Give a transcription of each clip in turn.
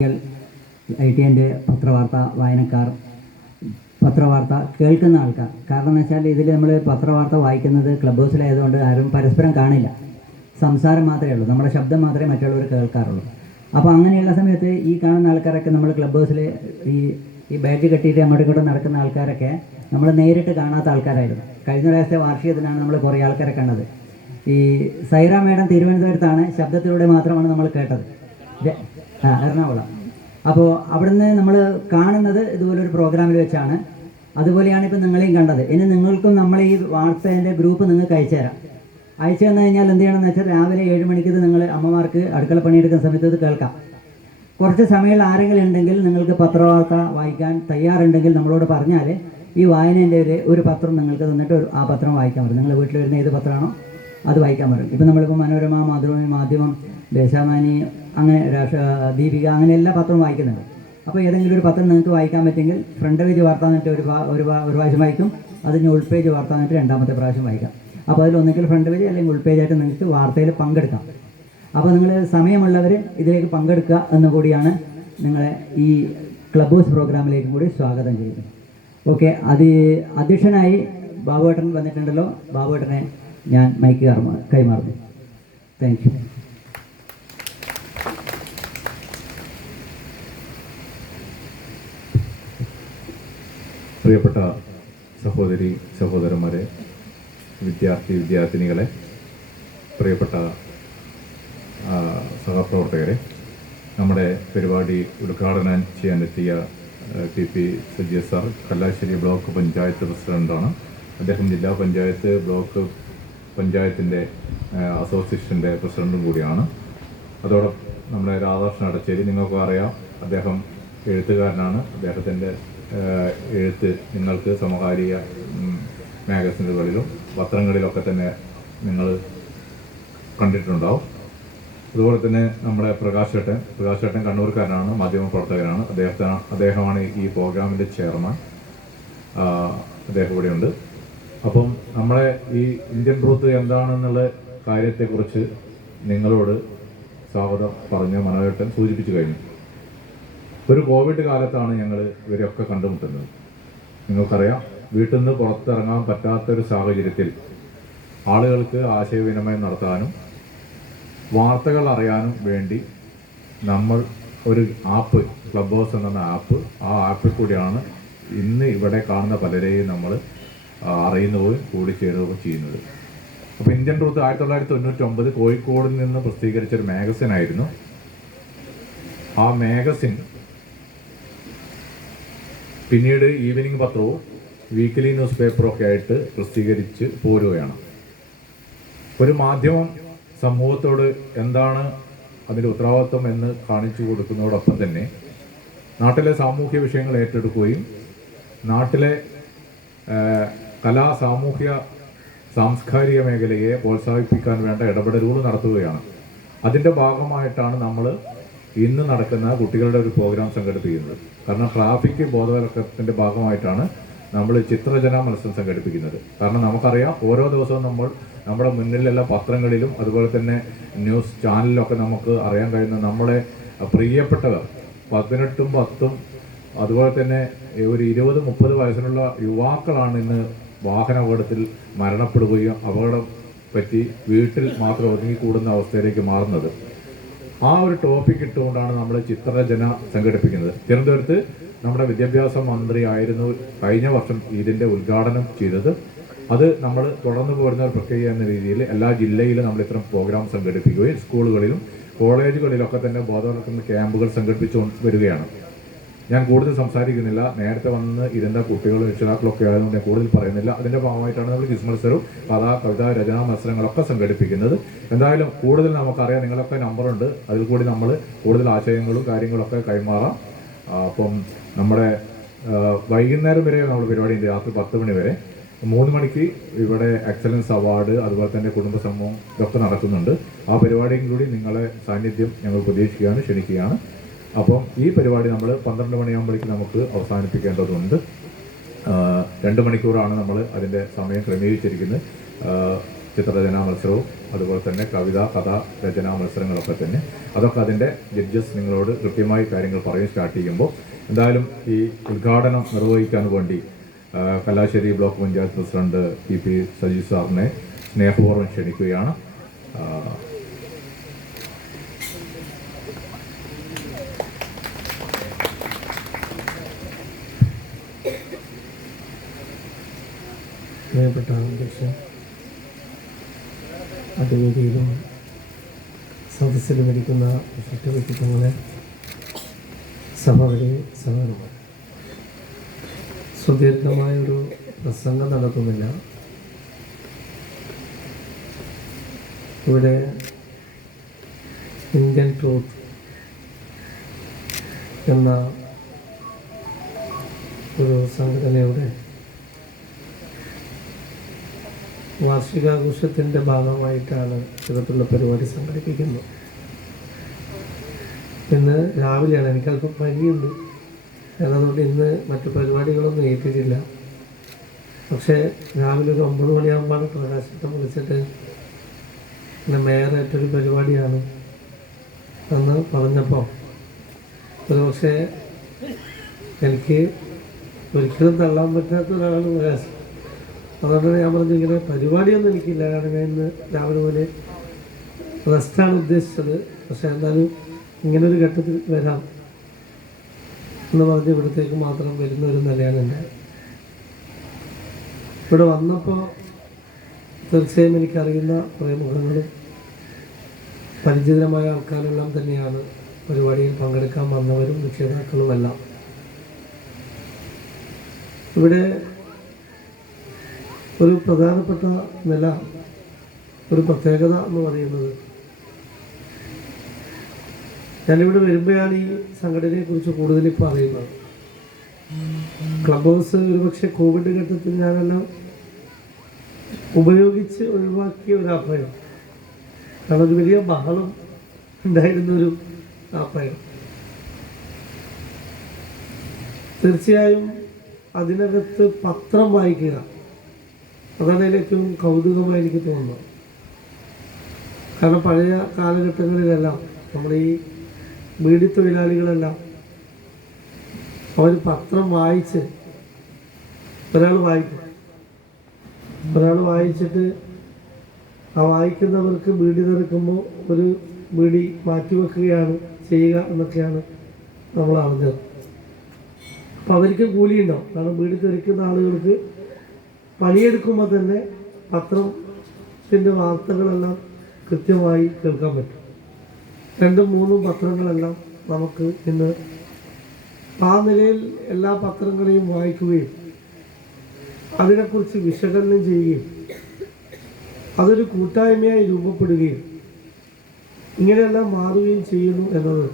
ITN പത്രവാർത്ത വായനക്കാർ, പത്രവാർത്ത കേൾക്കുന്ന ആൾക്കാർ. കാരണം എന്ന് വെച്ചാൽ ഇതിൽ നമ്മൾ പത്രവാർത്ത വായിക്കുന്നത് ക്ലബ് ഹൗസിലായതുകൊണ്ട് ആരും പരസ്പരം കാണില്ല, സംസാരം മാത്രമേ ഉള്ളൂ, നമ്മുടെ ശബ്ദം മാത്രമേ മറ്റുള്ളവർ കേൾക്കാറുള്ളൂ. അപ്പോൾ അങ്ങനെയുള്ള സമയത്ത് ഈ കാണുന്ന ആൾക്കാരൊക്കെ നമ്മൾ ക്ലബ് ഹൗസിൽ ഈ ബാഡ്ജ് കെട്ടിയിട്ട് അങ്ങോട്ടും ഇങ്ങോട്ടും നടക്കുന്ന ആൾക്കാരൊക്കെ നമ്മൾ നേരിട്ട് കാണാത്ത ആൾക്കാരായിരുന്നു. കഴിഞ്ഞ പ്രാവശ്യത്തെ വാർഷികത്തിനാണ് നമ്മൾ കുറേ ആൾക്കാരെ കണ്ടത്. ഈ സൈറ മേഡം തിരുവനന്തപുരത്താണ്, ശബ്ദത്തിലൂടെ മാത്രമാണ് നമ്മൾ കേട്ടത്, എറണാകുളം. അപ്പോൾ അവിടുന്ന് നമ്മൾ കാണുന്നത് ഇതുപോലൊരു പ്രോഗ്രാമിൽ വെച്ചാണ്. അതുപോലെയാണ് ഇപ്പോൾ നിങ്ങളെയും കണ്ടത്. ഇനി നിങ്ങൾക്കും നമ്മൾ ഈ വാട്സാപ്പിൻ്റെ ഗ്രൂപ്പ് നിങ്ങൾക്ക് അയച്ചു തരാം. അയച്ചു തന്നു കഴിഞ്ഞാൽ എന്ത് ചെയ്യണമെന്ന് വെച്ചാൽ രാവിലെ 7 മണിക്ക് ഇത് നിങ്ങൾ അമ്മമാർക്ക് അടുക്കള പണിയെടുക്കുന്ന സമയത്ത് ഇത് കേൾക്കാം. കുറച്ച് സമയങ്ങളിൽ ആരെങ്കിലും ഉണ്ടെങ്കിൽ നിങ്ങൾക്ക് പത്രവാർത്ത വായിക്കാൻ തയ്യാറുണ്ടെങ്കിൽ നമ്മളോട് പറഞ്ഞാൽ ഈ വായനേൻ്റെ ഒരു പത്രം നിങ്ങൾക്ക് തന്നിട്ട് ആ പത്രം വായിക്കാൻ പറ്റും. നിങ്ങൾ വീട്ടിൽ വരുന്ന ഏത് പത്രമാണോ അത് വായിക്കാൻ പറ്റും. ഇപ്പം നമ്മളിപ്പോൾ മനോരമ, മാധ്യമം, ദേശാഭിമാനി, അങ്ങനെ ദീപിക, അങ്ങനെ എല്ലാ പത്രവും വായിക്കുന്നുണ്ട്. അപ്പോൾ ഏതെങ്കിലും ഒരു പത്രം നിങ്ങൾക്ക് വായിക്കാൻ പറ്റുമെങ്കിൽ ഫ്രണ്ട് പേജ് വാർത്ത എന്നിട്ട് ഒരു പ്രാവശ്യം വായിക്കും, അതിന് ഉൾപേജ് വാർത്ത എന്നിട്ട് രണ്ടാമത്തെ പ്രാവശ്യം വായിക്കാം. അപ്പോൾ അതിൽ ഒന്നെങ്കിൽ ഫ്രണ്ട് പേജ് അല്ലെങ്കിൽ ഉൾപേജായിട്ട് നിങ്ങൾക്ക് വാർത്തയിൽ പങ്കെടുക്കാം. അപ്പോൾ നിങ്ങൾ സമയമുള്ളവർ ഇതിലേക്ക് പങ്കെടുക്കുക എന്ന് കൂടിയാണ് നിങ്ങളെ ഈ ക്ലബ് ഹൗസ് പ്രോഗ്രാമിലേക്കും കൂടി സ്വാഗതം ചെയ്യുന്നത്. ഓക്കെ, അധ്യക്ഷനായി ബാബുവേട്ടൻ വന്നിട്ടുണ്ടല്ലോ. ബാബുവേട്ടനെ ഞാൻ മൈക്ക് കൈമാറുന്നു. Thank you. പ്രിയപ്പെട്ട സഹോദരി സഹോദരന്മാരെ, വിദ്യാർത്ഥിനികളെ, പ്രിയപ്പെട്ട സഹപ്രവർത്തകരെ, നമ്മുടെ പരിപാടി ഉദ്ഘാടനം ചെയ്യാനെത്തിയ TP Sajeev sir Kallassery block panchayat പ്രസിഡൻ്റാണ്. അദ്ദേഹം ജില്ലാ പഞ്ചായത്ത് ബ്ലോക്ക് പഞ്ചായത്തിൻ്റെ അസോസിയേഷൻ്റെ പ്രസിഡൻറ്റും കൂടിയാണ്. അതോടൊപ്പം നമ്മുടെ രാധാകൃഷ്ണൻ അടച്ചേരി, നിങ്ങൾക്ക് അറിയാം, അദ്ദേഹം എഴുത്തുകാരനാണ്. അദ്ദേഹത്തിൻ്റെ എഴുത്ത് നിങ്ങൾക്ക് സമകാലിക മാഗസിനുകളിലും പത്രങ്ങളിലൊക്കെ തന്നെ നിങ്ങൾ കണ്ടിട്ടുണ്ടാവും. അതുപോലെ തന്നെ നമ്മുടെ പ്രകാശേട്ടൻ കണ്ണൂർക്കാരനാണ്, മാധ്യമപ്രവർത്തകനാണ്. അദ്ദേഹമാണ് ഈ പ്രോഗ്രാമിൻ്റെ ചെയർമാൻ. അദ്ദേഹം ഇവിടെയുണ്ട്. അപ്പം നമ്മളെ ഈ ഇന്ത്യൻ ട്രൂത്ത് എന്താണെന്നുള്ള കാര്യത്തെക്കുറിച്ച് നിങ്ങളോട് സ്വാഗതം പറഞ്ഞ് മനോഹരൻ സൂചിപ്പിച്ചു കഴിഞ്ഞു. ഒരു കോവിഡ് കാലത്താണ് ഞങ്ങൾ ഇവരെയൊക്കെ കണ്ടുമുട്ടുന്നത്. നിങ്ങൾക്കറിയാം, വീട്ടിൽ നിന്ന് പുറത്തിറങ്ങാൻ പറ്റാത്തൊരു സാഹചര്യത്തിൽ ആളുകൾക്ക് ആശയവിനിമയം നടത്താനും വാർത്തകൾ അറിയാനും വേണ്ടി നമ്മൾ ഒരു ആപ്പ്, ക്ലബ് ഹൗസ് എന്ന ആ ആപ്പിൽ കൂടിയാണ് ഇന്ന് ഇവിടെ കാണുന്ന പലരെയും നമ്മൾ അറിയുന്നതും കൂടിച്ചേരുകയും ചെയ്യുന്നത്. അപ്പോൾ ഇന്ത്യൻ ട്രൂത്ത് 1999 കോഴിക്കോടിൽ നിന്ന് പ്രസിദ്ധീകരിച്ചൊരു മാഗസിനായിരുന്നു. ആ മാഗസിൻ പിന്നീട് ഈവനിങ് പത്രവും വീക്കിലി ന്യൂസ് പേപ്പറും ഒക്കെ ആയിട്ട് പ്രസിദ്ധീകരിച്ച് പോരുകയാണ്. ഒരു മാധ്യമം സമൂഹത്തോട് എന്താണ് അതിൻ്റെ ഉത്തരവാദിത്വം എന്ന് കാണിച്ചു കൊടുക്കുന്നതോടൊപ്പം തന്നെ നാട്ടിലെ സാമൂഹ്യ വിഷയങ്ങൾ ഏറ്റെടുക്കുകയും നാട്ടിലെ സാമൂഹ്യ സാംസ്കാരിക മേഖലയെ പ്രോത്സാഹിപ്പിക്കാൻ വേണ്ട ഇടപെടലുകൾ നടത്തുകയാണ്. അതിൻ്റെ ഭാഗമായിട്ടാണ് നമ്മൾ ഇന്ന് നടക്കുന്ന കുട്ടികളുടെ ഒരു പ്രോഗ്രാം സംഘടിപ്പിക്കുന്നത്. കാരണം ട്രാഫിക് ബോധവൽക്കരണത്തിൻ്റെ ഭാഗമായിട്ടാണ് നമ്മൾ ചിത്രരചന മത്സരം സംഘടിപ്പിക്കുന്നത്. കാരണം നമുക്കറിയാം, ഓരോ ദിവസവും നമ്മുടെ മുന്നിലുള്ള പത്രങ്ങളിലും അതുപോലെ തന്നെ ന്യൂസ് ചാനലിലൊക്കെ നമുക്ക് അറിയാൻ കഴിയുന്ന നമ്മുടെ പ്രിയപ്പെട്ടവർ 18ഉം 10ഉം അതുപോലെ തന്നെ ഒരു 20-30 വയസ്സിലുള്ള യുവാക്കളാണ് ഇന്ന് വാഹനാപകടത്തിൽ മരണപ്പെടുകയും അപകടം പറ്റി വീട്ടിൽ മാത്രം ഒതുങ്ങിക്കൂടുന്ന അവസ്ഥയിലേക്ക് മാറുന്നത്. ആ ഒരു ടോപ്പിക് ഇട്ടുകൊണ്ടാണ് നമ്മൾ ചിത്രരചന സംഘടിപ്പിക്കുന്നത്. തിരുവനന്തപുരത്ത് നമ്മുടെ വിദ്യാഭ്യാസ മന്ത്രി ആയിരുന്നു കഴിഞ്ഞ വർഷം ഇതിൻ്റെ ഉദ്ഘാടനം ചെയ്തത്. അത് നമ്മൾ തുടർന്ന് പോരുന്ന ഒരു പ്രക്രിയ എന്ന രീതിയിൽ എല്ലാ ജില്ലയിലും നമ്മൾ ഇത്തരം പ്രോഗ്രാം സംഘടിപ്പിക്കുകയും സ്കൂളുകളിലും കോളേജുകളിലൊക്കെ തന്നെ ബോധവൽക്കരണ ക്യാമ്പുകൾ സംഘടിപ്പിച്ചു വരികയാണ്. ഞാൻ കൂടുതൽ സംസാരിക്കുന്നില്ല. നേരത്തെ വന്ന് ഇരുന്ന കുട്ടികളും രക്ഷിതാക്കളൊക്കെ ആയതുകൊണ്ട് ഞാൻ കൂടുതൽ പറയുന്നില്ല. അതിൻ്റെ ഭാഗമായിട്ടാണ് നമ്മൾ ക്വിസ് മത്സരവും കവിതാ രചനാ മത്സരങ്ങളൊക്കെ സംഘടിപ്പിക്കുന്നത്. എന്തായാലും കൂടുതൽ നമുക്കറിയാം, നിങ്ങളൊക്കെ നമ്പറുണ്ട്, അതിൽ കൂടി നമ്മൾ കൂടുതൽ ആശയങ്ങളും കാര്യങ്ങളൊക്കെ കൈമാറാം. അപ്പം നമ്മുടെ വൈകുന്നേരം വരെ നമ്മൾ പരിപാടിയുണ്ട്, രാത്രി 10 മണി വരെ. 3 മണിക്ക് ഇവിടെ എക്സലൻസ് അവാർഡ് അതുപോലെ തന്നെ കുടുംബസമൂഹം ഇതൊക്കെ നടക്കുന്നുണ്ട്. ആ പരിപാടിയും കൂടി നിങ്ങളെ സാന്നിധ്യം ഞങ്ങൾ പ്രതീക്ഷിക്കുകയാണ്, ക്ഷണിക്കുകയാണ്. അപ്പം ഈ പരിപാടി നമ്മൾ 12 മണിയാകുമ്പോഴേക്ക് നമുക്ക് അവസാനിപ്പിക്കേണ്ടതുണ്ട്. 2 മണിക്കൂറാണ് നമ്മൾ അതിൻ്റെ സമയം ക്രമീകരിച്ചിരിക്കുന്നത്. ചിത്രരചനാ മത്സരവും അതുപോലെ തന്നെ കവിത കഥ രചനാ മത്സരങ്ങളൊക്കെ തന്നെ അതൊക്കെ അതിൻ്റെ ജഡ്ജസ് നിങ്ങളോട് കൃത്യമായി കാര്യങ്ങൾ പറയും സ്റ്റാർട്ട് ചെയ്യുമ്പോൾ. എന്തായാലും ഈ ഉദ്ഘാടനം നിർവഹിക്കാൻ വേണ്ടി Kallassery block panchayat president P Saji സാറിനെ സ്നേഹപൂർവ്വം ക്ഷണിക്കുകയാണ്. പ്രിയപ്പെട്ട അധ്യക്ഷൻ, അതിവേദിയിലും സദസ്സിലുമിരിക്കുന്ന വിശിഷ്ട വ്യക്തിത്വങ്ങളെ, സഹോദരി സഹോദരന്മാർ, സുദീർഘമായൊരു പ്രസംഗം നടത്തുന്നില്ല. ഇവിടെ ഇന്ത്യൻ ട്രൂത്ത് എന്ന ഒരു സംഘടനയുടെ വാർഷികാഘോഷത്തിൻ്റെ ഭാഗമായിട്ടാണ് ഇത്തരത്തിലുള്ള പരിപാടി സംഘടിപ്പിക്കുന്നത്. ഇന്ന് രാവിലെയാണ്, എനിക്കല്പം പനിയുണ്ട്, അതുകൊണ്ട് ഇന്ന് മറ്റു പരിപാടികളൊന്നും ഏറ്റിട്ടില്ല. പക്ഷേ രാവിലെ ഒരു 9 മണിയാകുമ്പോഴാണ് പ്രകാശത്തെ വിളിച്ചിട്ട് പിന്നെ മേയറായിട്ടൊരു പരിപാടിയാണ് എന്ന് പറഞ്ഞപ്പോൾ ഒരു പക്ഷേ എനിക്ക് ഒരിക്കലും തള്ളാൻ പറ്റാത്ത ഒരാളാണ് പ്രകാശം. അതുകൊണ്ട് ഞാൻ പറഞ്ഞു ഇങ്ങനെ പരിപാടിയൊന്നും എനിക്കില്ല, കാരണം ഞാൻ ഇന്ന് രാവിലെ പോലെ റെസ്റ്റാണ് ഉദ്ദേശിച്ചത്. പക്ഷേ എന്തായാലും ഇങ്ങനൊരു ഘട്ടത്തിൽ വരാം എന്ന് പറഞ്ഞ് ഇവിടത്തേക്ക് മാത്രം വരുന്ന ഒരു നിലയാണ് എൻ്റെ. ഇവിടെ വന്നപ്പോൾ തീർച്ചയായും എനിക്കറിയുന്ന കുറേ മുഖങ്ങളും പരിചിതമായ ആൾക്കാരെല്ലാം തന്നെയാണ് പരിപാടിയിൽ പങ്കെടുക്കാൻ വന്നവരും രക്ഷിതാക്കളുമെല്ലാം. ഇവിടെ ഒരു പ്രധാനപ്പെട്ട നില, ഒരു പ്രത്യേകത എന്ന് പറയുന്നത്, ഞാനിവിടെ വരുമ്പോഴാണ് ഈ സംഘടനയെക്കുറിച്ച് കൂടുതൽ ഇപ്പോൾ അറിയുന്നത്. ക്ലബ് ഹൗസ് ഒരുപക്ഷെ കോവിഡ് ഘട്ടത്തിൽ ഞാനെല്ലാം ഉപയോഗിച്ച് ഒഴിവാക്കിയ ഒരു ആപ്പാണ്. കാരണം ഒരു വലിയ ബഹളം ഉണ്ടായിരുന്നൊരു ആപ്പാണ്. തീർച്ചയായും അതിനകത്ത് പത്രം വായിക്കുക, അതാണ് അതിൽ ഏറ്റവും കൗതുകമായി എനിക്ക് തോന്നുന്നത്. കാരണം പഴയ കാലഘട്ടങ്ങളിലെല്ലാം നമ്മുടെ ഈ ബീഡി തൊഴിലാളികളെല്ലാം അവർ പത്രം വായിച്ച്, ഒരാൾ വായിച്ചിട്ട് ആ വായിക്കുന്നവർക്ക് ബീഡി തെറുക്കുമ്പോൾ ഒരു ബീഡി മാറ്റിവെക്കുകയാണ് ചെയ്യുക എന്നൊക്കെയാണ് നമ്മൾ അറിഞ്ഞത്. അപ്പം അവർക്ക് കൂലിയുണ്ടാവും. കാരണം ബീഡി തെറിക്കുന്ന ആളുകൾക്ക് പണിയെടുക്കുമ്പോൾ തന്നെ പത്രത്തിൻ്റെ വാർത്തകളെല്ലാം കൃത്യമായി കേൾക്കാൻ പറ്റും. 2-3 പത്രങ്ങളെല്ലാം നമുക്ക് ഇന്ന് ആ നിലയിൽ എല്ലാ പത്രങ്ങളെയും വായിക്കുകയും അതിനെക്കുറിച്ച് വിശകലനം ചെയ്യുകയും അതൊരു കൂട്ടായ്മയായി രൂപപ്പെടുകയും ഇങ്ങനെയെല്ലാം മാറുകയും ചെയ്യുന്നു എന്നത്,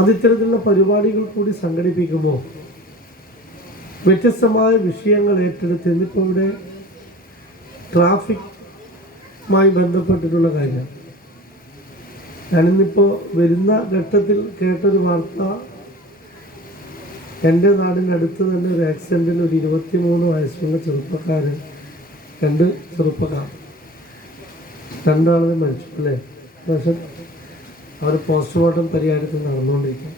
അതിത്തരത്തിലുള്ള പരിപാടികൾ കൂടി സംഘടിപ്പിക്കുമ്പോൾ വ്യത്യസ്തമായ വിഷയങ്ങൾ ഏറ്റെടുത്ത്, ഇന്നിപ്പോൾ ഇവിടെ ട്രാഫിക്കുമായി ബന്ധപ്പെട്ടിട്ടുള്ള കാര്യം, ഞാനിന്നിപ്പോൾ വരുന്ന ഘട്ടത്തിൽ കേട്ടൊരു വാർത്ത, എൻ്റെ നാടിനടുത്ത് തന്നെ ഒരു ആക്സിഡൻറ്റിൽ ഒരു 23 വയസ്സുള്ള ചെറുപ്പക്കാരൻ, 2 ചെറുപ്പക്കാർ, 2 ആളുകൾ മരിച്ചു അല്ലേ. പക്ഷേ അവർ പോസ്റ്റ്മോർട്ടം പരിഹാരത്തിൽ നടന്നുകൊണ്ടിരിക്കുക.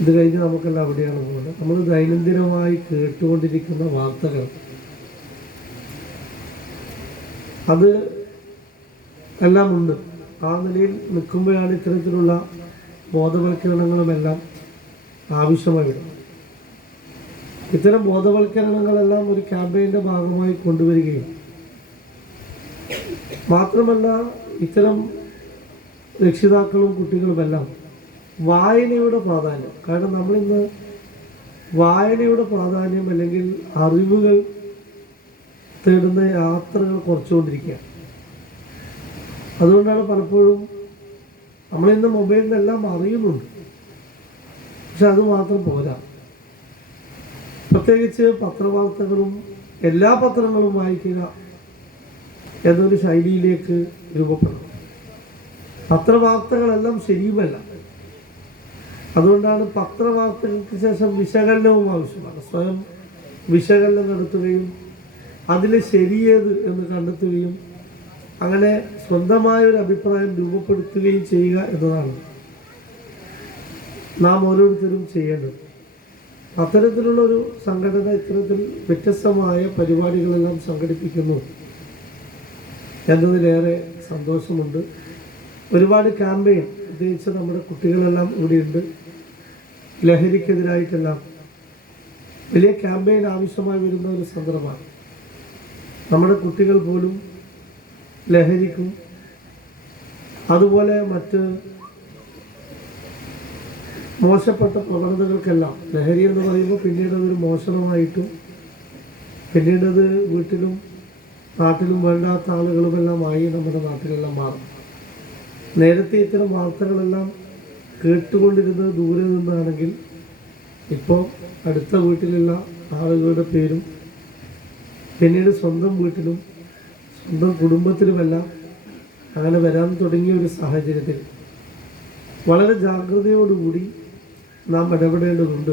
ഇത് കഴിഞ്ഞ് നമുക്കെല്ലാം അവിടെയാണ് പോകുന്നത്. നമ്മൾ ദൈനംദിനമായി കേട്ടുകൊണ്ടിരിക്കുന്ന വാർത്തകൾ, അത് എല്ലാം ഉണ്ട്. ആ നിലയിൽ നിൽക്കുമ്പോഴാണ് ഇത്തരത്തിലുള്ള ബോധവൽക്കരണങ്ങളുമെല്ലാം ആവശ്യമായി വരുന്നത്. ഇത്തരം ബോധവൽക്കരണങ്ങളെല്ലാം ഒരു ക്യാമ്പയിൻ്റെ ഭാഗമായി കൊണ്ടുവരികയും മാത്രമല്ല, ഇത്തരം രക്ഷിതാക്കളും കുട്ടികളുമെല്ലാം വായനയുടെ പ്രാധാന്യം, കാരണം നമ്മളിന്ന് വായനയുടെ പ്രാധാന്യം അല്ലെങ്കിൽ അറിവുകൾ തേടുന്ന യാത്രകൾ കുറച്ചുകൊണ്ടിരിക്കുക. അതുകൊണ്ടാണ് പലപ്പോഴും നമ്മളിന്ന് മൊബൈലിൽ നിന്നെല്ലാം അറിയുന്നുണ്ട്, പക്ഷെ അത് മാത്രം പോരാ. പ്രത്യേകിച്ച് പത്രവാർത്തകളും എല്ലാ പത്രങ്ങളും വായിക്കുക എന്നൊരു ശൈലിയിലേക്ക് രൂപപ്പെടും. പത്രവാർത്തകളെല്ലാം ശരിയുമല്ല. അതുകൊണ്ടാണ് പത്രവാർത്തകൾക്ക് ശേഷം വിശകലനവും ആവശ്യമാണ്. സ്വയം വിശകലനം നടത്തുകയും അതിൽ ശരിയേത് എന്ന് കണ്ടെത്തുകയും അങ്ങനെ സ്വന്തമായൊരു അഭിപ്രായം രൂപപ്പെടുത്തുകയും ചെയ്യുക എന്നതാണ് നാം ഓരോരുത്തരും ചെയ്യേണ്ടത്. അത്തരത്തിലുള്ളൊരു സംഘടന ഇത്തരത്തിൽ വ്യത്യസ്തമായ പരിപാടികളെല്ലാം സംഘടിപ്പിക്കുന്നു എന്നതിലേറെ സന്തോഷമുണ്ട്. ഒരുപാട് ക്യാമ്പയിൻ, പ്രത്യേകിച്ച് നമ്മുടെ കുട്ടികളെല്ലാം ഇവിടെയുണ്ട്. ലഹരിക്കെതിരായിട്ടെല്ലാം വലിയ ക്യാമ്പയിൻ ആവശ്യമായി വരുന്ന ഒരു സന്ദർഭമാണ്. നമ്മുടെ കുട്ടികൾ പോലും ലഹരിക്കും അതുപോലെ മറ്റ് മോശപ്പെട്ട പ്രവണതകൾക്കെല്ലാം, ലഹരി എന്ന് പറയുമ്പോൾ പിന്നീട് അതൊരു മോഷണമായിട്ടും പിന്നീടത് വീട്ടിലും നാട്ടിലും വേണ്ടാത്ത ആളുകളുമെല്ലാമായി നമ്മുടെ നാട്ടിലെല്ലാം മാറും. നേരത്തെ ഇത്തരം വാർത്തകളെല്ലാം കേട്ടുകൊണ്ടിരുന്നത് ദൂരെ നിന്നാണെങ്കിൽ ഇപ്പോൾ അടുത്ത വീട്ടിലുള്ള ആളുകളുടെ പേരും പിന്നീട് സ്വന്തം വീട്ടിലും സ്വന്തം കുടുംബത്തിലുമെല്ലാം അങ്ങനെ വരാൻ തുടങ്ങിയ ഒരു സാഹചര്യത്തിൽ വളരെ ജാഗ്രതയോടുകൂടി നാം ഇടപെടേണ്ടതുണ്ട്.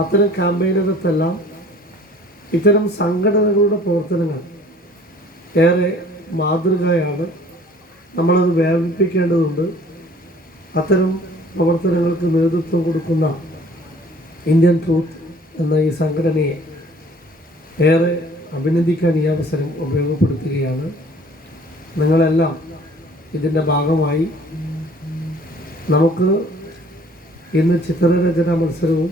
അത്തരം ക്യാമ്പയിനകത്തെല്ലാം ഇത്തരം സംഘടനകളുടെ പ്രവർത്തനങ്ങൾ ഏറെ മാതൃകയാണ്. നമ്മളത് വ്യാപിപ്പിക്കേണ്ടതുണ്ട്. അത്തരം പ്രവർത്തനങ്ങൾക്ക് നേതൃത്വം കൊടുക്കുന്ന ഇന്ത്യൻ ട്രൂത്ത് എന്ന ഈ സംഘടനയെ ഏറെ അഭിനന്ദിക്കാൻ ഈ അവസരം ഉപയോഗപ്പെടുത്തുകയാണ്. നിങ്ങളെല്ലാം ഇതിൻ്റെ ഭാഗമായി നമുക്ക് ഇന്ന് ചിത്രരചന മത്സരവും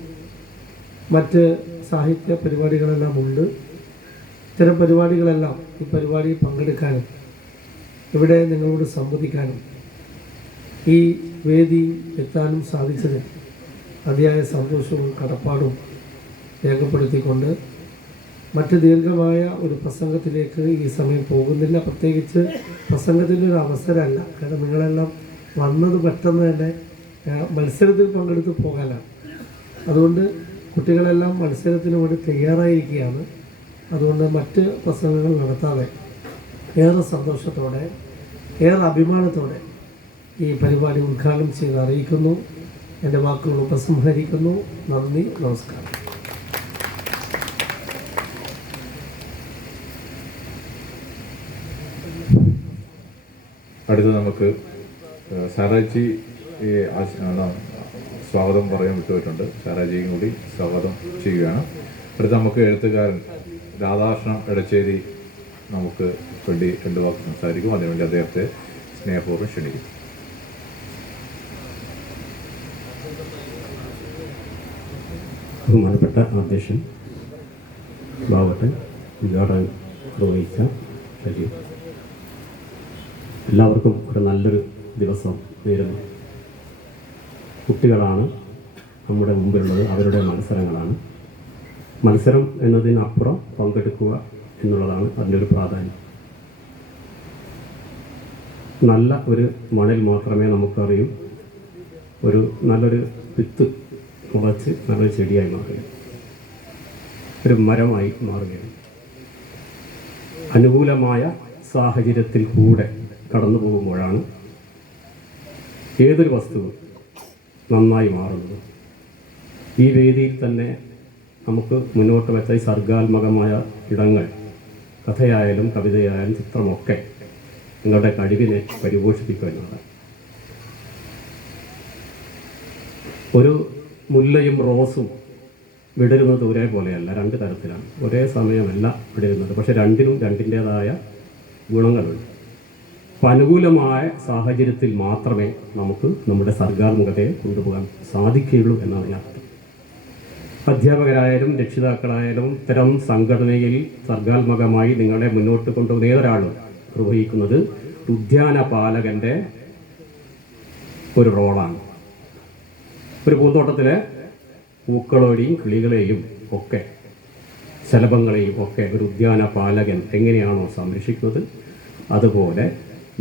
മറ്റ് സാഹിത്യ പരിപാടികളെല്ലാം ഉണ്ട്. ഇത്തരം പരിപാടികളെല്ലാം ഈ പരിപാടിയിൽ പങ്കെടുക്കാനും ഇവിടെ നിങ്ങളോട് സംവദിക്കാനും ഈ വേദി എത്താനും സാധിച്ചതിൽ അതിയായ സന്തോഷവും കടപ്പാടും രേഖപ്പെടുത്തിക്കൊണ്ട് മറ്റ് ദീർഘമായ ഒരു പ്രസംഗത്തിലേക്ക് ഈ സമയം പോകുന്നില്ല. പ്രത്യേകിച്ച് പ്രസംഗത്തിൻ്റെ ഒരു അവസരമല്ല. കാരണം നിങ്ങളെല്ലാം വന്നത് പെട്ടെന്ന് തന്നെ മത്സരത്തിൽ പങ്കെടുത്ത് പോകാനാണ്. അതുകൊണ്ട് കുട്ടികളെല്ലാം മത്സരത്തിന് വേണ്ടി തയ്യാറായിരിക്കുകയാണ്. അതുകൊണ്ട് മറ്റ് പ്രസംഗങ്ങൾ നടത്താതെ ഏറെ സന്തോഷത്തോടെ ഏറെ അഭിമാനത്തോടെ ഈ പരിപാടി ഉദ്ഘാടനം ചെയ്ത് അറിയിക്കുന്നു. എൻ്റെ വാക്കുകൾ ഉപസംഹരിക്കുന്നു. നന്ദി, നമസ്കാരം. അടുത്ത് നമുക്ക് സാരാജി സ്വാഗതം പറയാൻ വിട്ടുപോയിട്ടുണ്ട്. സാരാജിയും കൂടി സ്വാഗതം ചെയ്യുകയാണ്. അടുത്ത് നമുക്ക് എഴുത്തുകാരൻ രാധാകൃഷ്ണൻ എടച്ചേരി നമുക്ക് വേണ്ടി 2 വാക്ക് സംസാരിക്കും. അതിനുവേണ്ടി അദ്ദേഹത്തെ സ്നേഹപൂർവ്വം ക്ഷണിക്കും. ബഹുമാനപ്പെട്ട അധ്യക്ഷൻ ബാവട്ടൻ, ഉദ്ഘാടനം നിർവഹിച്ച ഷജീവ്, എല്ലാവർക്കും ഒരു നല്ലൊരു ദിവസം നേരുന്നു. കുട്ടികളാണ് നമ്മുടെ മുമ്പിലുള്ളത്. അവരുടെ മത്സരങ്ങളാണ്. മത്സരം എന്നതിനപ്പുറം പങ്കെടുക്കുക എന്നുള്ളതാണ് അതിൻ്റെ ഒരു പ്രാധാന്യം. നല്ല ഒരു മണിൽ മാത്രമേ നമുക്കറിയൂ ഒരു നല്ലൊരു വിത്ത് മുളച്ച് നല്ലൊരു ചെടിയായി മാറുകയാണ്, ഒരു മരമായി മാറുകയാണ്. അനുകൂലമായ സാഹചര്യത്തിൽ കൂടെ കടന്നു പോകുമ്പോഴാണ് ഏതൊരു വസ്തുവും നന്നായി മാറുന്നത്. ഈ വേദിയിൽ തന്നെ നമുക്ക് മുന്നോട്ട് വെച്ച ഈ സർഗാത്മകമായ ഇടങ്ങൾ, കഥയായാലും കവിതയായാലും ചിത്രമൊക്കെ നിങ്ങളുടെ കഴിവിനെ പരിപോഷിപ്പിക്കുന്നതാണ്. ഒരു മുല്ലയും റോസും വിടരുന്നത് ഒരേപോലെയല്ല, 2 തരത്തിലാണ്. ഒരേ സമയമല്ല വിടരുന്നത്. പക്ഷെ രണ്ടിനും രണ്ടിൻ്റേതായ ഗുണങ്ങളുണ്ട്. അപ്പം അനുകൂലമായ സാഹചര്യത്തിൽ മാത്രമേ നമുക്ക് നമ്മുടെ സർഗാത്മകതയെ കൊണ്ടുപോകാൻ സാധിക്കുകയുള്ളൂ എന്നാണ് ഞാൻ അർത്ഥം. അധ്യാപകരായാലും രക്ഷിതാക്കളായാലും ഇത്തരം സംഘടനയിൽ സർഗാത്മകമായി നിങ്ങളെ മുന്നോട്ട് കൊണ്ടുപോകുന്ന ഏതൊരാളും നിർവഹിക്കുന്നത് ഉദ്യാനപാലകൻ്റെ ഒരു റോളാണ്. ഒരു പൂന്തോട്ടത്തിലെ പൂക്കളോടെയും കിളികളെയും ഒക്കെ ശലഭങ്ങളെയും ഒക്കെ ഒരു ഉദ്യാനപാലകൻ എങ്ങനെയാണോ സംരക്ഷിക്കുന്നത്, അതുപോലെ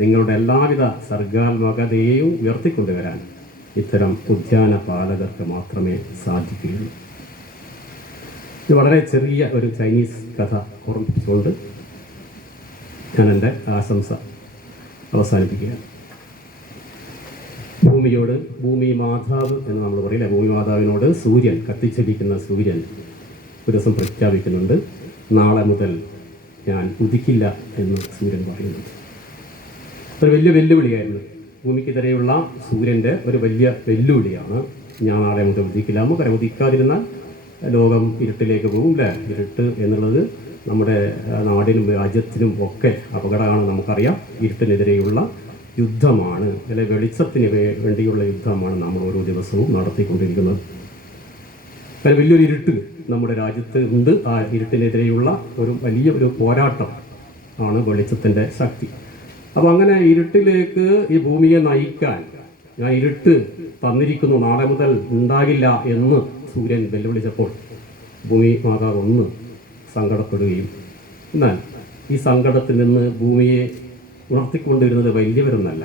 നിങ്ങളുടെ എല്ലാവിധ സർഗാത്മകതയെയും ഉയർത്തിക്കൊണ്ടുവരാൻ ഇത്തരം ഉദ്യാനപാലകർക്ക് മാത്രമേ സാധിക്കുകയുള്ളൂ. ഇത് വളരെ ചെറിയ ഒരു ചൈനീസ് കഥ ഓർമ്മിപ്പിച്ചുകൊണ്ട് ഞാൻ എൻ്റെ ആശംസ അവസാനിപ്പിക്കുകയാണ്. ഭൂമിയോട്, ഭൂമി മാതാവ് എന്ന് നമ്മൾ പറയില്ല, ഭൂമി മാതാവിനോട് സൂര്യൻ, കത്തിച്ചടിക്കുന്ന സൂര്യൻ ഒരു ദിവസം പ്രഖ്യാപിക്കുന്നുണ്ട്, നാളെ മുതൽ ഞാൻ ഉദിക്കില്ല എന്ന് സൂര്യൻ പറയുന്നു. ഒരു വലിയ വെല്ലുവിളിയായിരുന്നു. ഭൂമിക്കെതിരെയുള്ള സൂര്യൻ്റെ ഒരു വലിയ വെല്ലുവിളിയാണ്. ഞാൻ നാളെ മുതൽ ഉദിക്കില്ല. നമുക്കറിയാം, ഉദിക്കാതിരുന്നാൽ ലോകം ഇരുട്ടിലേക്ക് പോകും അല്ലേ? ഇരുട്ട് എന്നുള്ളത് നമ്മുടെ നാടിനും രാജ്യത്തിനും ഒക്കെ അപകടമാണ്, നമുക്കറിയാം. ഇരുട്ടിനെതിരെയുള്ള യുദ്ധമാണ്, അല്ലെ വെളിച്ചത്തിന് വേണ്ടിയുള്ള യുദ്ധമാണ് നമ്മൾ ഓരോ ദിവസവും നടത്തിക്കൊണ്ടിരിക്കുന്നത്. അങ്ങനെ വലിയൊരു ഇരുട്ട് നമ്മുടെ രാജ്യത്ത് ഉണ്ട്. ആ ഇരുട്ടിനെതിരെയുള്ള ഒരു വലിയ പോരാട്ടം ആണ് വെളിച്ചത്തിൻ്റെ ശക്തി. അപ്പോൾ അങ്ങനെ ഇരുട്ടിലേക്ക് ഈ ഭൂമിയെ നയിക്കാൻ ഞാൻ ഇരുട്ട് തന്നിരിക്കുന്നു, നാളെ മുതൽ ഉണ്ടാകില്ല എന്ന് സൂര്യൻ വെല്ലുവിളിച്ചപ്പോൾ ഭൂമി മാതാവ് ഒന്ന് സങ്കടപ്പെടുകയും, എന്നാൽ ഈ സങ്കടത്തിൽ നിന്ന് ഭൂമിയെ ഉണർത്തിക്കൊണ്ടിരുന്നത് വലിയവരൊന്നല്ല,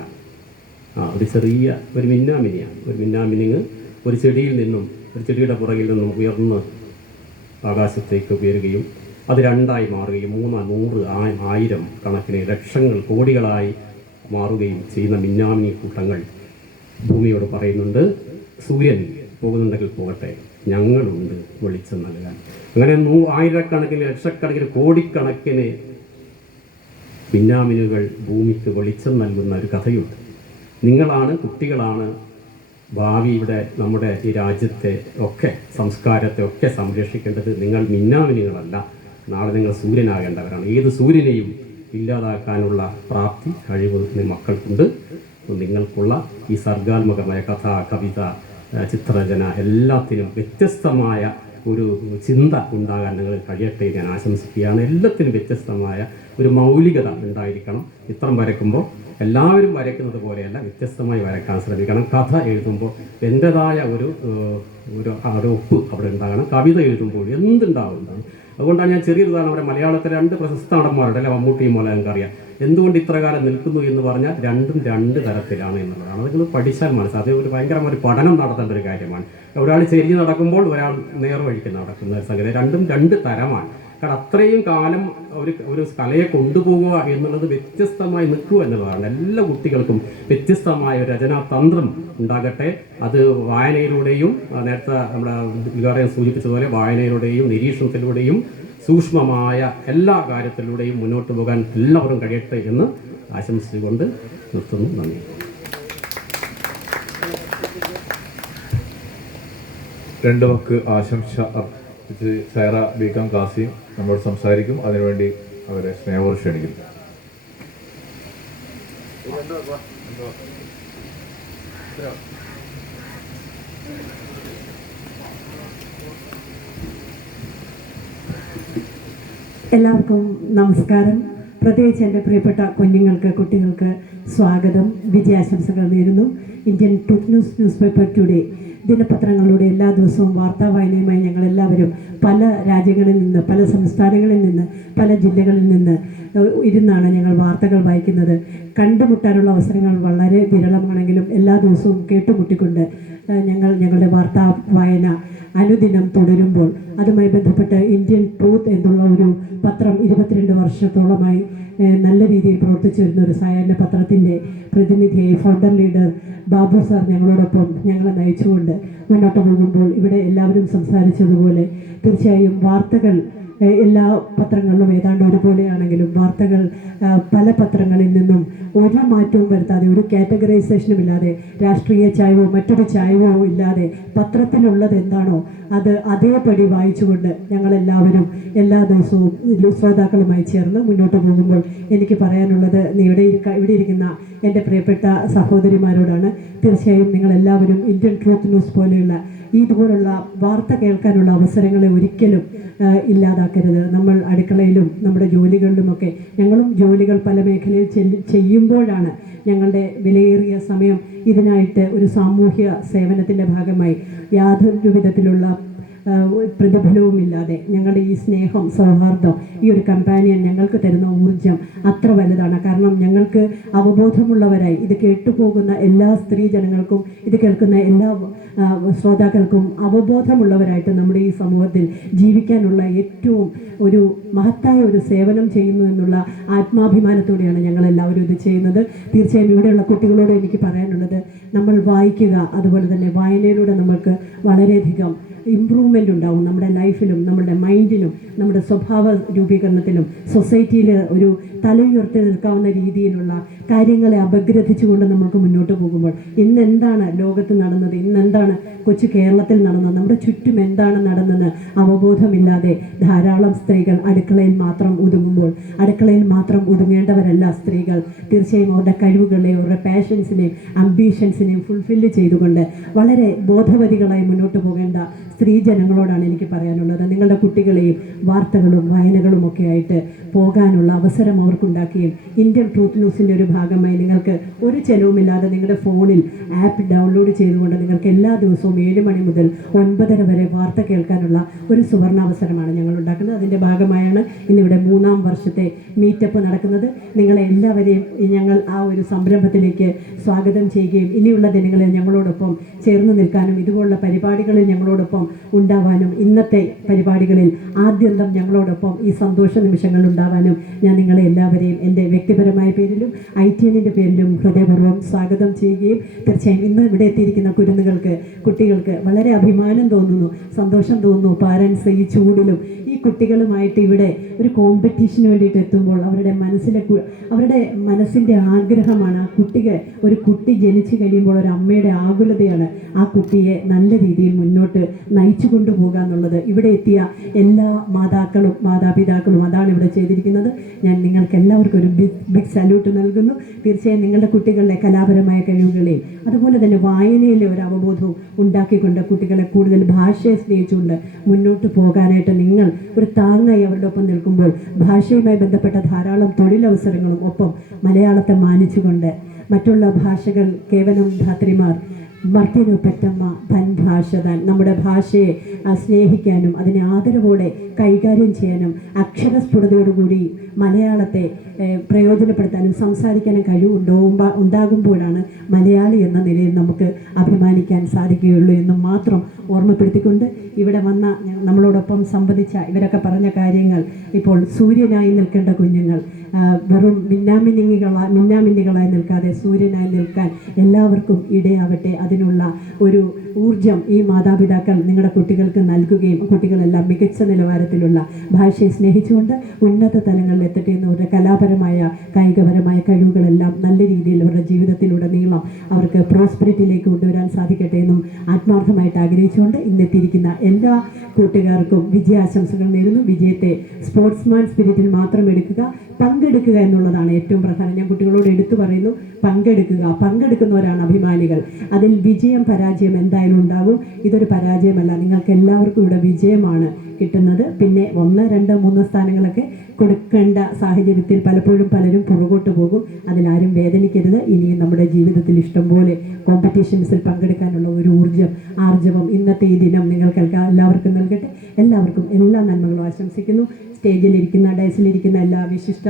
ഒരു ചെറിയ ഒരു മിന്നാമിനിയാണ്. ഒരു മിന്നാമിനിങ് ഒരു ചെടിയുടെ പുറകിൽ നിന്നും ഉയർന്ന് ആകാശത്തേക്ക് ഉയരുകയും അത് രണ്ടായി മാറുകയും 300, 1000 കണക്കിന് ലക്ഷങ്ങൾ, കോടികളായി മാറുകയും ചെയ്യുന്ന മിന്നാമിനി കൂട്ടങ്ങൾ ഭൂമിയോട് പറയുന്നുണ്ട്, സൂര്യൻ പോകുന്നുണ്ടെങ്കിൽ പോകട്ടെ, ഞങ്ങളുണ്ട് വെളിച്ചം നൽകാൻ. അങ്ങനെ ആയിരക്കണക്കിന്, ലക്ഷക്കണക്കിന്, കോടിക്കണക്കിന് മിന്നാമിനുകൾ ഭൂമിക്ക് വെളിച്ചം നൽകുന്ന ഒരു കഥയുണ്ട്. നിങ്ങളാണ്, കുട്ടികളാണ് ഭാവിയുടെ നമ്മുടെ ഈ രാജ്യത്തെ ഒക്കെ സംസ്കാരത്തെ ഒക്കെ സംരക്ഷിക്കേണ്ടത്. നിങ്ങൾ മിന്നാമിനുകളല്ല, നാളെ നിങ്ങൾ സൂര്യനാകേണ്ടവരാണ്. ഏത് സൂര്യനെയും ഇല്ലാതാക്കാനുള്ള പ്രാപ്തി, കഴിവ് മക്കൾക്കുണ്ട്. നിങ്ങൾക്കുള്ള ഈ സർഗാത്മകമായ കഥ, കവിത, ചിത്രരചന എല്ലാത്തിനും വ്യത്യസ്തമായ ഒരു ചിന്ത ഉണ്ടാകാൻ നിങ്ങൾ കഴിയട്ടെ ഞാൻ ആശംസിക്കുകയാണ്. എല്ലാത്തിനും വ്യത്യസ്തമായ ഒരു മൗലികത ഉണ്ടായിരിക്കണം. ചിത്രം വരയ്ക്കുമ്പോൾ എല്ലാവരും വരയ്ക്കുന്നത് പോലെയല്ല, വ്യത്യസ്തമായി വരയ്ക്കാൻ ശ്രമിക്കണം. കഥ എഴുതുമ്പോൾ എൻ്റെതായ ഒരു ഒപ്പ് അവിടെ ഉണ്ടാകണം. കവിത എഴുതുമ്പോൾ എന്തുണ്ടാവുന്നതാണ്. അതുകൊണ്ടാണ് ഞാൻ ചെറിയൊരു ഉദാഹരണം പറയാം. മലയാളത്തിലെ 2 പ്രശസ്ത നടന്മാരുടെ, അല്ലെ മമ്മൂട്ടിയും മോഹൻലാലും അറിയാം. എന്തുകൊണ്ട് ഇത്ര കാലം നിൽക്കുന്നു എന്ന് പറഞ്ഞാൽ രണ്ടും 2 തരത്തിലാണ് എന്നുള്ളതാണ്. അതൊക്കെ പഠിച്ചാൽ മനസ്സിലാവും. അത് ഒരു ഭയങ്കരമായ പഠനം നടത്തേണ്ട ഒരു കാര്യമാണ്. ഒരാൾ ചെരിഞ്ഞ് നടക്കുമ്പോൾ ഒരാൾ നേർവഴിക്ക് നടക്കുന്ന സംഗതി, രണ്ടും 2 തരമാണ്. കാരണം അത്രയും കാലം ഒരു കലയെ കൊണ്ടുപോകുക എന്നുള്ളത് വ്യത്യസ്തമായി നിൽക്കുക എന്നുള്ളതാണ്. എല്ലാ കുട്ടികൾക്കും വ്യത്യസ്തമായ ഒരു രചനാതന്ത്രം ഉണ്ടാകട്ടെ. അത് വായനയിലൂടെയും, നേരത്തെ നമ്മുടെ വികാരം സൂചിപ്പിച്ചതുപോലെ വായനയിലൂടെയും നിരീക്ഷണത്തിലൂടെയും സൂക്ഷ്മമായ എല്ലാ കാര്യത്തിലൂടെയും മുന്നോട്ട് പോകാൻ എല്ലാവരും കഴിയട്ടെ എന്ന് ആശംസിച്ചുകൊണ്ട് നിർത്തുന്നു. നന്ദി. രണ്ട് വാക്ക് ആശംസ സൈറ ബീകം കാസിം നമ്മളോട് സംസാരിക്കും. അതിനുവേണ്ടി അവരെ സ്നേഹപൂർവ്വം ക്ഷണിക്കുന്നു. എല്ലാവർക്കും നമസ്കാരം. പ്രത്യേകിച്ച് എൻ്റെ പ്രിയപ്പെട്ട കുഞ്ഞുങ്ങൾക്ക്, കുട്ടികൾക്ക് സ്വാഗതം, വിജയാശംസകൾ നേരുന്നു. ഇന്ത്യൻ ന്യൂസ് പേപ്പർ ടുഡേ ദിനപത്രങ്ങളുടെ എല്ലാ ദിവസവും വാർത്താ വായനയുമായി ഞങ്ങളെല്ലാവരും പല രാജ്യങ്ങളിൽ നിന്ന്, പല സംസ്ഥാനങ്ങളിൽ നിന്ന്, പല ജില്ലകളിൽ നിന്ന് ഇരുന്നാണ് ഞങ്ങൾ വാർത്തകൾ വായിക്കുന്നത്. കണ്ടുമുട്ടാനുള്ള അവസരങ്ങൾ വളരെ വിരളമാണെങ്കിലും എല്ലാ ദിവസവും കേട്ടുമുട്ടിക്കൊണ്ട് ഞങ്ങളുടെ വാർത്താ വായന അനുദിനം തുടരുമ്പോൾ അതുമായി ബന്ധപ്പെട്ട് ഇന്ത്യൻ ട്രൂത്ത് എന്നുള്ള ഒരു പത്രം 22 വർഷത്തോളമായി നല്ല രീതിയിൽ പ്രവർത്തിച്ചു വരുന്ന ഒരു സായാഹ്ന പത്രത്തിൻ്റെ പ്രതിനിധിയായി ഫൗണ്ടർ ലീഡർ ബാബു സാർ ഞങ്ങളോടൊപ്പം ഞങ്ങളെ നയിച്ചുകൊണ്ട് മുന്നോട്ട് പോകുമ്പോൾ ഇവിടെ എല്ലാവരും സംസാരിച്ചതുപോലെ തീർച്ചയായും വാർത്തകൾ എല്ലാ പത്രങ്ങളിലും ഏതാണ്ട് ഒരുപോലെയാണെങ്കിലും വാർത്തകൾ പല പത്രങ്ങളിൽ നിന്നും ഒരു മാറ്റവും വരുത്താതെ, ഒരു കാറ്റഗറൈസേഷനും ഇല്ലാതെ, രാഷ്ട്രീയ ചായ്വോ മറ്റൊരു ചായ്വോ ഇല്ലാതെ പത്രത്തിലുള്ളത് എന്താണോ അത് അതേപടി വായിച്ചുകൊണ്ട് ഞങ്ങളെല്ലാവരും എല്ലാ ദിവസവും ശ്രോതാക്കളുമായി ചേർന്ന് മുന്നോട്ട് പോകുമ്പോൾ എനിക്ക് പറയാനുള്ളത് ഇവിടെ ഇരിക്കുന്ന എൻ്റെ പ്രിയപ്പെട്ട സഹോദരിമാരോടാണ്. തീർച്ചയായും നിങ്ങളെല്ലാവരും ഇന്ത്യൻ ട്രൂത്ത് ന്യൂസ് പോലെയുള്ള ഇതുപോലുള്ള വാർത്ത കേൾക്കാനുള്ള അവസരങ്ങളെ ഒരിക്കലും ഇല്ലാതാക്കരുത്. നമ്മൾ അടുക്കളയിലും നമ്മുടെ ജോലികളിലുമൊക്കെ, ഞങ്ങളും ജോലികൾ പല മേഖലയിൽ ചെയ്യുമ്പോഴാണ് ഞങ്ങളുടെ വിലയേറിയ സമയം ഇതിനായിട്ട് ഒരു സാമൂഹ്യ സേവനത്തിൻ്റെ ഭാഗമായി യാതൊരു വിധത്തിലുള്ള പ്രതിഫലവുമില്ലാതെ ഞങ്ങളുടെ ഈ സ്നേഹം, സൗഹാർദ്ദം, ഈ ഒരു കമ്പാനിയൻ ഞങ്ങൾക്ക് തരുന്ന ഊർജം അത്ര വലുതാണ്. കാരണം ഞങ്ങൾക്ക് അവബോധമുള്ളവരായി ഇത് കേട്ടുപോകുന്ന എല്ലാ സ്ത്രീ ജനങ്ങൾക്കും, ഇത് കേൾക്കുന്ന എല്ലാ ശ്രോതാക്കൾക്കും അവബോധമുള്ളവരായിട്ട് നമ്മുടെ ഈ സമൂഹത്തിൽ ജീവിക്കാനുള്ള ഏറ്റവും ഒരു മഹത്തായ ഒരു സേവനം ചെയ്യുന്നു എന്നുള്ള ആത്മാഭിമാനത്തോടെയാണ് ഞങ്ങളെല്ലാവരും ഇത് ചെയ്യുന്നത്. തീർച്ചയായും ഇവിടെയുള്ള കുട്ടികളോട് എനിക്ക് പറയാനുള്ളത്, നമ്മൾ വായിക്കുക, അതുപോലെ തന്നെ വായനയിലൂടെ നമ്മൾക്ക് വളരെയധികം ഇമ്പ്രൂവ്മെൻ്റ് ഉണ്ടാവും നമ്മുടെ ലൈഫിലും നമ്മുടെ മൈൻഡിലും നമ്മുടെ സ്വഭാവ രൂപീകരണത്തിലും സൊസൈറ്റിയിൽ ഒരു തലയുയർത്തി നിൽക്കാവുന്ന രീതിയിലുള്ള കാര്യങ്ങളെ അപഗ്രഥിച്ചുകൊണ്ട് നമുക്ക് മുന്നോട്ട് പോകുമ്പോൾ ഇന്ന് എന്താണ് ലോകത്ത് നടന്നത്, ഇന്ന് എന്താണ് കൊച്ചു കേരളത്തിൽ നടന്നത്, നമ്മുടെ ചുറ്റും എന്താണ് നടന്നെന്ന് അവബോധമില്ലാതെ ധാരാളം സ്ത്രീകൾ അടുക്കളയിൽ മാത്രം ഒതുങ്ങുമ്പോൾ, അടുക്കളയിൽ മാത്രം ഒതുങ്ങേണ്ടവരല്ല സ്ത്രീകൾ. തീർച്ചയായും അവരുടെ കഴിവുകളെയും അവരുടെ പാഷൻസിനെയും അംബീഷൻസിനെയും ഫുൾഫില്ല് ചെയ്തുകൊണ്ട് വളരെ ബോധവതികളായി മുന്നോട്ട് പോകേണ്ട സ്ത്രീജനങ്ങളോടാണ് എനിക്ക് പറയാനുള്ളത്. നിങ്ങളുടെ കുട്ടികളെയും വാർത്തകളും വായനകളും ഒക്കെ ആയിട്ട് പോകാനുള്ള അവസരം അവർക്കുണ്ടാക്കുകയും ഇന്ത്യൻ ട്രൂത്ത് ന്യൂസിൻ്റെ ഒരു ഭാഗമായി നിങ്ങൾക്ക് ഒരു ചെലവുമില്ലാതെ നിങ്ങളുടെ ഫോണിൽ ആപ്പ് ഡൗൺലോഡ് ചെയ്തുകൊണ്ട് നിങ്ങൾക്ക് എല്ലാ ദിവസവും 7 മണി മുതൽ 9:30 വരെ വാർത്ത കേൾക്കാനുള്ള ഒരു സുവർണാവസരമാണ് ഞങ്ങൾ ഉണ്ടാക്കുന്നത്. അതിൻ്റെ ഭാഗമായാണ് ഇന്നിവിടെ 3-ാം വർഷത്തെ മീറ്റപ്പ് നടക്കുന്നത്. നിങ്ങളെ എല്ലാവരെയും ഞങ്ങൾ ആ ഒരു സംരംഭത്തിലേക്ക് സ്വാഗതം ചെയ്യുകയും ഇനിയുള്ള ദിനങ്ങളിൽ ഞങ്ങളോടൊപ്പം ചേർന്ന് നിൽക്കാനും ഇതുപോലുള്ള പരിപാടികളിൽ ഞങ്ങളോടൊപ്പം ഉണ്ടാവാനും ഇന്നത്തെ പരിപാടികളിൽ ആദ്യന്തം ഞങ്ങളോടൊപ്പം ഈ സന്തോഷ നിമിഷങ്ങൾ ഉണ്ടാവാനും ഞാൻ നിങ്ങളെ എല്ലാവരെയും എൻ്റെ വ്യക്തിപരമായ പേരിലും ITNൻ്റെ പേരിലും ഹൃദയപൂർവ്വം സ്വാഗതം ചെയ്യുകയും തീർച്ചയായും ഇന്ന് ഇവിടെ എത്തിയിരിക്കുന്ന കുരുന്നുകൾക്ക് കുട്ടികൾക്ക് വളരെ അഭിമാനം തോന്നുന്നു, സന്തോഷം തോന്നുന്നു. പാരൻസ് ഈ ചൂടിലും ഈ കുട്ടികളുമായിട്ട് ഇവിടെ ഒരു കോമ്പറ്റീഷന് വേണ്ടിയിട്ട് എത്തുമ്പോൾ അവരുടെ മനസ്സിൻ്റെ ആഗ്രഹമാണ് ഒരു കുട്ടി ജനിച്ചു കഴിയുമ്പോൾ ഒരു അമ്മയുടെ ആകുലതയാണ് ആ കുട്ടിയെ നല്ല രീതിയിൽ മുന്നോട്ട് നയിച്ചു കൊണ്ടുപോകുക എന്നുള്ളത്. ഇവിടെ എത്തിയ എല്ലാ മാതാപിതാക്കളും അതാണ് ഇവിടെ ചെയ്തിരിക്കുന്നത്. ഞാൻ നിങ്ങൾക്ക് എല്ലാവർക്കും ഒരു ബിഗ് സല്യൂട്ട് നൽകുന്നു. തീർച്ചയായും നിങ്ങളുടെ കുട്ടികളുടെ കലാപരമായ കഴിവുകളെയും അതുപോലെ തന്നെ വായനയിലെ ഒരു അവബോധവും ഉണ്ടാക്കിക്കൊണ്ട് കുട്ടികളെ കൂടുതൽ ഭാഷയെ സ്നേഹിച്ചുകൊണ്ട് മുന്നോട്ട് പോകാനായിട്ട് നിങ്ങൾ ഒരു താങ്ങായി അവരുടെ ഒപ്പം നിൽക്കുമ്പോൾ ഭാഷയുമായി ബന്ധപ്പെട്ട ധാരാളം തൊഴിലവസരങ്ങളും ഒപ്പം മലയാളത്തെ മാനിച്ചുകൊണ്ട് മറ്റുള്ള ഭാഷകൾ കേവലം ധാത്രിമാർ മർത്യനു പെറ്റമ്മ തൻ ഭാഷ താൻ നമ്മുടെ ഭാഷയെ സ്നേഹിക്കാനും അതിനെ ആദരവോടെ കൈകാര്യം ചെയ്യാനും അക്ഷരസ്ഫുടതയോടുകൂടി മലയാളത്തെ പ്രയോജനപ്പെടുത്താനും സംസാരിക്കാനും ഉണ്ടാകുമ്പോഴാണ് മലയാളി എന്ന നിലയിൽ നമുക്ക് അഭിമാനിക്കാൻ സാധിക്കുകയുള്ളൂ എന്ന് മാത്രം ഓർമ്മപ്പെടുത്തിക്കൊണ്ട് ഇവിടെ വന്ന നമ്മളോടൊപ്പം സംവദിച്ച ഇവരൊക്കെ പറഞ്ഞ കാര്യങ്ങൾ ഇപ്പോൾ സൂര്യനായി നിൽക്കേണ്ട കുഞ്ഞുങ്ങൾ വെറും മിന്നാമിന്നികളായി നിൽക്കാതെ സൂര്യനായി നിൽക്കാൻ എല്ലാവർക്കും ഇടയാവട്ടെ. അതിനുള്ള ഒരു ഊർജം ഈ മാതാപിതാക്കൾ നിങ്ങളുടെ കുട്ടികൾക്ക് നൽകുകയും കുട്ടികളെല്ലാം മികച്ച നിലവാരത്തിലുള്ള ഭാഷയെ സ്നേഹിച്ചുകൊണ്ട് ഉന്നത തലങ്ങളിൽ എത്തട്ടെ എന്നവരുടെ കലാപരമായ കായികപരമായ കഴിവുകളെല്ലാം നല്ല രീതിയിൽ അവരുടെ ജീവിതത്തിലുടനീളം അവർക്ക് പ്രോസ്പെരിറ്റിയിലേക്ക് കൊണ്ടുവരാൻ സാധിക്കട്ടെ എന്നും ആത്മാർത്ഥമായിട്ട് ആഗ്രഹിച്ചുകൊണ്ട് ഇന്നെത്തിയിരിക്കുന്ന എല്ലാ കൂട്ടുകാർക്കും വിജയാശംസകൾ നേരുന്നു. വിജയത്തെ സ്പോർട്സ്മാൻ സ്പിരിറ്റിൽ മാത്രം എടുക്കുക, പങ്കെടുക്കുക എന്നുള്ളതാണ് ഏറ്റവും പ്രധാനം. ഞാൻ കുട്ടികളോട് എടുത്തു പറയുന്നു, പങ്കെടുക്കുന്നവരാണ് അഭിമാനികൾ. അതിൽ വിജയം പരാജയം എന്തായാലും ഉണ്ടാകും. ഇതൊരു പരാജയമല്ല, നിങ്ങൾക്ക് എല്ലാവർക്കും ഇവിടെ വിജയമാണ് കിട്ടുന്നത്. പിന്നെ 1, 2, 3 സ്ഥാനങ്ങളൊക്കെ കൊടുക്കേണ്ട സാഹചര്യത്തിൽ പലപ്പോഴും പലരും പുറകോട്ട് പോകും. അതിലാരും വേദനിക്കരുത്. ഇനിയും നമ്മുടെ ജീവിതത്തിൽ ഇഷ്ടംപോലെ കോമ്പറ്റീഷൻസിൽ പങ്കെടുക്കാനുള്ള ഒരു ആർജവം ഇന്നത്തെ ഈ ദിനം നിങ്ങൾക്ക് എല്ലാവർക്കും നൽകട്ടെ. എല്ലാവർക്കും എല്ലാ നന്മകളും ആശംസിക്കുന്നു. സ്റ്റേജിലിരിക്കുന്ന ഡയസിലിരിക്കുന്ന എല്ലാ വിശിഷ്ട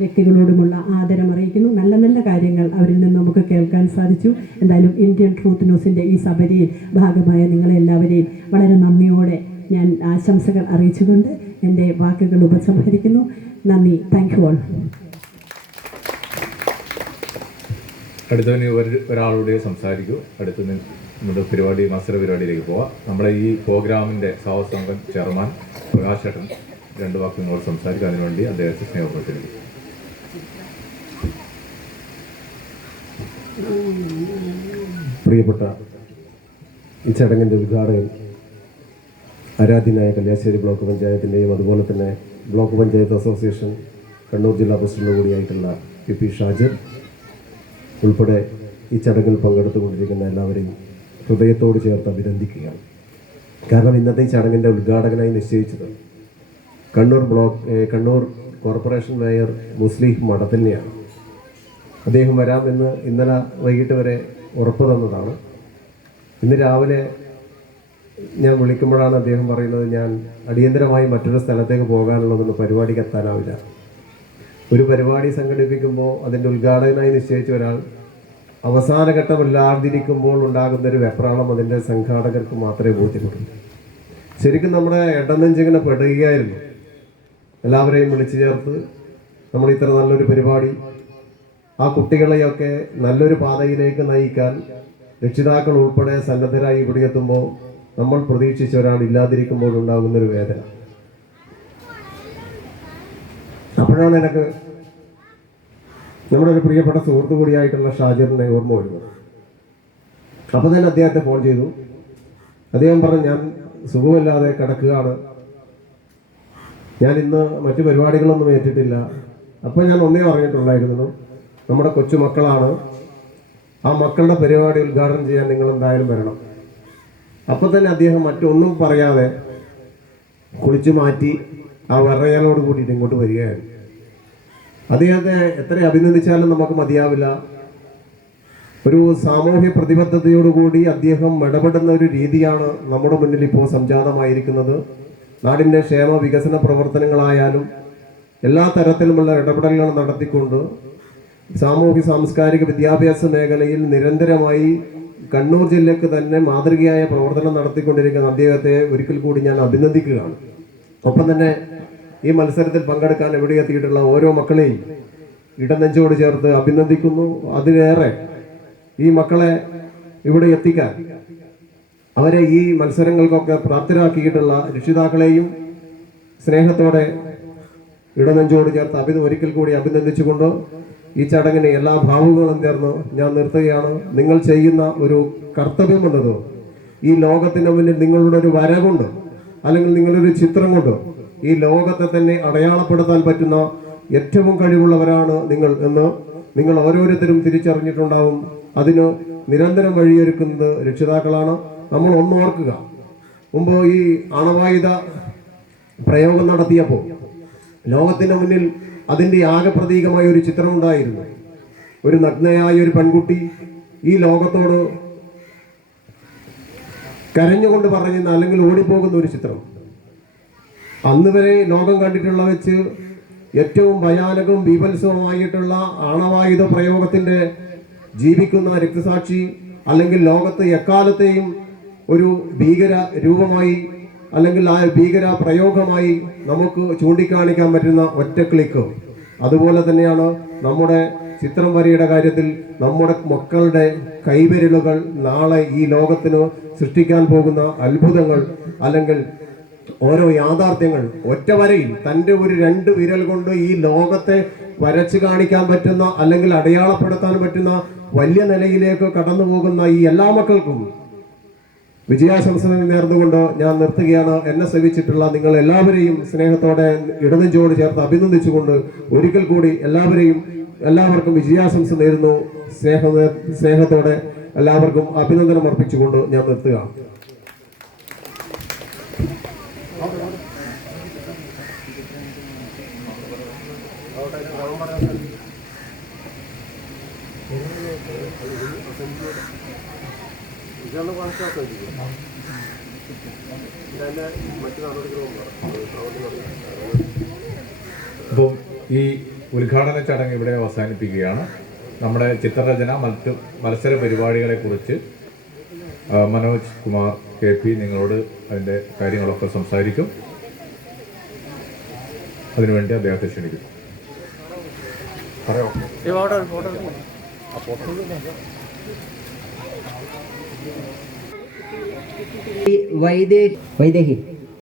വ്യക്തികളോടുമുള്ള ആദരം അറിയിക്കുന്നു. നല്ല നല്ല കാര്യങ്ങൾ അവരിൽ നിന്ന് നമുക്ക് കേൾക്കാൻ സാധിച്ചു. എന്തായാലും ഇന്ത്യൻ ട്രൂത്ത് ന്യൂസിൻ്റെ ഈ സബരിയിൽ ഭാഗമായ നിങ്ങളെല്ലാവരെയും വളരെ നന്ദിയോടെ ഞാൻ ആശംസകൾ അറിയിച്ചുകൊണ്ട് എൻ്റെ വാക്കുകൾ ഉപസംഹരിക്കുന്നു. നന്ദി. Thank you all. അടുത്തതിന് ഒരാളോട് സംസാരിക്കൂ. അടുത്ത് നമ്മുടെ പരിപാടി മത്സര പരിപാടിയിലേക്ക് പോവാം. നമ്മുടെ ഈ പ്രോഗ്രാമിൻ്റെ സാഹസംഘം ചെയർമാൻ പ്രകാശ് ചേട്ടൻ 2 വാക്ക് നിങ്ങളോട് സംസാരിക്കുക. അതിനുവേണ്ടി അദ്ദേഹത്തെ സ്നേഹപ്പെട്ടിരിക്കും. പ്രിയപ്പെട്ട ഈ ചടങ്ങിൻ്റെ ഉദ്ഘാടകൻ ആരാധ്യനായ കല്യാശ്ശേരി ബ്ലോക്ക് പഞ്ചായത്തിൻ്റെയും അതുപോലെ തന്നെ ബ്ലോക്ക് പഞ്ചായത്ത് അസോസിയേഷൻ കണ്ണൂർ ജില്ലാ പ്രസിഡന്റ് കൂടിയായിട്ടുള്ള PP ഷാജർ ഉൾപ്പെടെ ഈ ചടങ്ങിൽ പങ്കെടുത്തുകൊണ്ടിരിക്കുന്ന എല്ലാവരെയും ഹൃദയത്തോട് ചേർത്ത് അഭിനന്ദിക്കുകയാണ്. കാരണം ഇന്നത്തെ ഈ ചടങ്ങിൻ്റെ ഉദ്ഘാടകനായി നിശ്ചയിച്ചത് കണ്ണൂർ കോർപ്പറേഷൻ മേയർ മുസ്ലിം മഠത്തിനെയാണ്. അദ്ദേഹം വരാമെന്ന് ഇന്നലെ വൈകിട്ട് വരെ ഉറപ്പ് തന്നതാണ്. ഇന്ന് രാവിലെ ഞാൻ വിളിക്കുമ്പോഴാണ് അദ്ദേഹം പറയുന്നത്, ഞാൻ അടിയന്തരമായി മറ്റൊരു സ്ഥലത്തേക്ക് പോകാനുള്ളതൊന്നും പരിപാടിക്ക് എത്താനാവില്ല. ഒരു പരിപാടി സംഘടിപ്പിക്കുമ്പോൾ അതിൻ്റെ ഉദ്ഘാടകനായി നിശ്ചയിച്ച ഒരാൾ അവസാനഘട്ടമില്ലാതിരിക്കുമ്പോൾ ഉണ്ടാകുന്നൊരു വെപ്രാളം അതിൻ്റെ സംഘാടകർക്ക് മാത്രമേ ബോധ്യപ്പെടുള്ളൂ. ശരിക്കും നമ്മുടെ ഇടനെഞ്ചിങ്ങനെ പെടുകയായിരുന്നു. എല്ലാവരെയും വിളിച്ചു ചേർത്ത് നമ്മൾ ഇത്ര നല്ലൊരു പരിപാടി, ആ കുട്ടികളെയൊക്കെ നല്ലൊരു പാതയിലേക്ക് നയിക്കാൻ രക്ഷിതാക്കൾ ഉൾപ്പെടെ സന്നദ്ധരായി ഇവിടെ എത്തുമ്പോൾ നമ്മൾ പ്രതീക്ഷിച്ച ഒരാൾ ഇല്ലാതിരിക്കുമ്പോൾ ഉണ്ടാകുന്നൊരു വേദന. അപ്പോഴാണ് എനിക്ക് നമ്മുടെ ഒരു പ്രിയപ്പെട്ട സുഹൃത്തു കൂടിയായിട്ടുള്ള ഷാജിറിനെ ഓർമ്മ വരുന്നത്. അപ്പോൾ തന്നെ അദ്ദേഹത്തെ ഫോൺ ചെയ്തു. അദ്ദേഹം പറഞ്ഞു, ഞാൻ സുഖമില്ലാതെ കിടക്കുകയാണ്, ഞാൻ ഇന്ന് മറ്റു പരിപാടികളൊന്നും ഏറ്റിട്ടില്ല. അപ്പോൾ ഞാൻ ഒന്നേ പറഞ്ഞിട്ടുണ്ടായിരുന്നു, നമ്മുടെ കൊച്ചുമക്കളാണ്, ആ മക്കളുടെ പരിപാടി ഉദ്ഘാടനം ചെയ്യാൻ നിങ്ങൾ എന്തായാലും വരണം. അപ്പോൾ തന്നെ അദ്ദേഹം മറ്റൊന്നും പറയാതെ കുളിച്ചു മാറ്റി ആ വറയാലോട് കൂടിയിട്ട് ഇങ്ങോട്ട് വരികയാണ്. അദ്ദേഹത്തെ എത്ര അഭിനന്ദിച്ചാലും നമുക്ക് മതിയാവില്ല. ഒരു സാമൂഹ്യ പ്രതിബദ്ധതയോടുകൂടി അദ്ദേഹം ഇടപെടുന്ന ഒരു രീതിയാണ് നമ്മുടെ മുന്നിൽ ഇപ്പോൾ സംജാതമായിരിക്കുന്നത്. നാടിൻ്റെ ക്ഷേമ വികസന പ്രവർത്തനങ്ങളായാലും എല്ലാ തരത്തിലുമുള്ള ഇടപെടലുകൾ നടത്തിക്കൊണ്ട് സാമൂഹ്യ സാംസ്കാരിക വിദ്യാഭ്യാസ മേഖലയിൽ നിരന്തരമായി കണ്ണൂർ ജില്ലയ്ക്ക് തന്നെ മാതൃകയായ പ്രവർത്തനം നടത്തിക്കൊണ്ടിരിക്കുന്ന അദ്ദേഹത്തെ ഒരിക്കൽ കൂടി ഞാൻ അഭിനന്ദിക്കുകയാണ്. ഒപ്പം തന്നെ ഈ മത്സരത്തിൽ പങ്കെടുക്കാൻ എവിടെ എത്തിയിട്ടുള്ള ഓരോ മക്കളെയും ഇടനെഞ്ചോട് ചേർത്ത് അഭിനന്ദിക്കുന്നു. അതിലേറെ ഈ മക്കളെ ഇവിടെ എത്തിക്കാൻ, അവരെ ഈ മത്സരങ്ങൾക്കൊക്കെ പ്രാപ്തരാക്കിയിട്ടുള്ള രക്ഷിതാക്കളെയും സ്നേഹത്തോടെ ഇടനെഞ്ചോട് ചേർത്ത് ഒരിക്കൽ കൂടി അഭിനന്ദിച്ചുകൊണ്ട് ഈ ചടങ്ങിന് എല്ലാ ഭാവുകളും ചേർന്ന് ഞാൻ നിർത്തുകയാണ്. നിങ്ങൾ ചെയ്യുന്ന ഒരു കർത്തവ്യം എന്നത് ഈ ലോകത്തിന് മുന്നിൽ നിങ്ങളുടെ ഒരു വരവുണ്ട്, അല്ലെങ്കിൽ നിങ്ങളൊരു ചിത്രം കൊണ്ട് ഈ ലോകത്തെ തന്നെ അടയാളപ്പെടുത്താൻ പറ്റുന്ന ഏറ്റവും കഴിവുള്ളവരാണ് നിങ്ങൾ എന്ന് നിങ്ങൾ ഓരോരുത്തരും തിരിച്ചറിഞ്ഞിട്ടുണ്ടാവും. അതിന് നിരന്തരം വഴിയൊരുക്കുന്നത് രക്ഷിതാക്കളാണ്. നമ്മൾ ഒന്നോർക്കുക, മുമ്പ് ഈ ആണവായുധ പ്രയോഗം നടത്തിയപ്പോൾ ലോകത്തിന് മുന്നിൽ അതിൻ്റെ ആകെ പ്രതീകമായ ഒരു ചിത്രമുണ്ടായിരുന്നു. ഒരു നഗ്നയായ ഒരു പെൺകുട്ടി ഈ ലോകത്തോട് കരഞ്ഞുകൊണ്ട് പറയുന്ന, അല്ലെങ്കിൽ ഓടിപ്പോകുന്ന ഒരു ചിത്രം. അന്ന് വരെ ലോകം കണ്ടിട്ടുള്ള വെച്ച് ഏറ്റവും ഭയാനകവും ബീഭത്സവുമായിട്ടുള്ള ആണവായുധ പ്രയോഗത്തിൻ്റെ ജീവിക്കുന്ന രക്തസാക്ഷി, അല്ലെങ്കിൽ ലോകത്ത് എക്കാലത്തെയും ഒരു ഭീകര രൂപമായി, അല്ലെങ്കിൽ ആ ഭീകര പ്രയോഗമായി നമുക്ക് ചൂണ്ടിക്കാണിക്കാൻ പറ്റുന്ന ഒറ്റ ക്ലിക്ക്. അതുപോലെ തന്നെയാണ് നമ്മുടെ ചിത്രം വരയുടെ കാര്യത്തിൽ നമ്മുടെ മക്കളുടെ കൈവിരലുകൾ നാളെ ഈ ലോകത്തിന് സൃഷ്ടിക്കാൻ പോകുന്ന അത്ഭുതങ്ങൾ, അല്ലെങ്കിൽ ഓരോ യാഥാർത്ഥ്യങ്ങൾ ഒറ്റ വരയിൽ തൻ്റെ ഒരു 2 വിരൽ കൊണ്ട് ഈ ലോകത്തെ വരച്ചു കാണിക്കാൻ പറ്റുന്ന, അല്ലെങ്കിൽ അടയാളപ്പെടുത്താൻ പറ്റുന്ന വലിയ നിലയിലേക്ക് കടന്നു പോകുന്ന ഈ എല്ലാ മക്കൾക്കും വിജയാശംസകൾ നേർന്നുകൊണ്ട് ഞാൻ നിർത്തുകയാണ്. എന്നെ സേവിച്ചിട്ടുള്ള നിങ്ങൾ എല്ലാവരെയും സ്നേഹത്തോടെ ഇടനെഞ്ചോട് ചേർത്ത് അഭിനന്ദിച്ചുകൊണ്ട് ഒരിക്കൽ കൂടി എല്ലാവർക്കും വിജയാശംസ നേരുന്നു. സ്നേഹത്തോടെ എല്ലാവർക്കും അഭിനന്ദനം അർപ്പിച്ചുകൊണ്ട് ഞാൻ നിർത്തുകയാണ്. അപ്പം ഈ ഉദ്ഘാടന ചടങ്ങ് ഇവിടെ അവസാനിപ്പിക്കുകയാണ്. നമ്മുടെ ചിത്രരചന മത്സര പരിപാടികളെക്കുറിച്ച് മനോജ് കുമാർ KP നിങ്ങളോട് അതിൻ്റെ കാര്യങ്ങളൊക്കെ സംസാരിക്കും. അതിനുവേണ്ടി അദ്ദേഹത്തെ ക്ഷണിക്കും. പറയാം. വൈദേഹി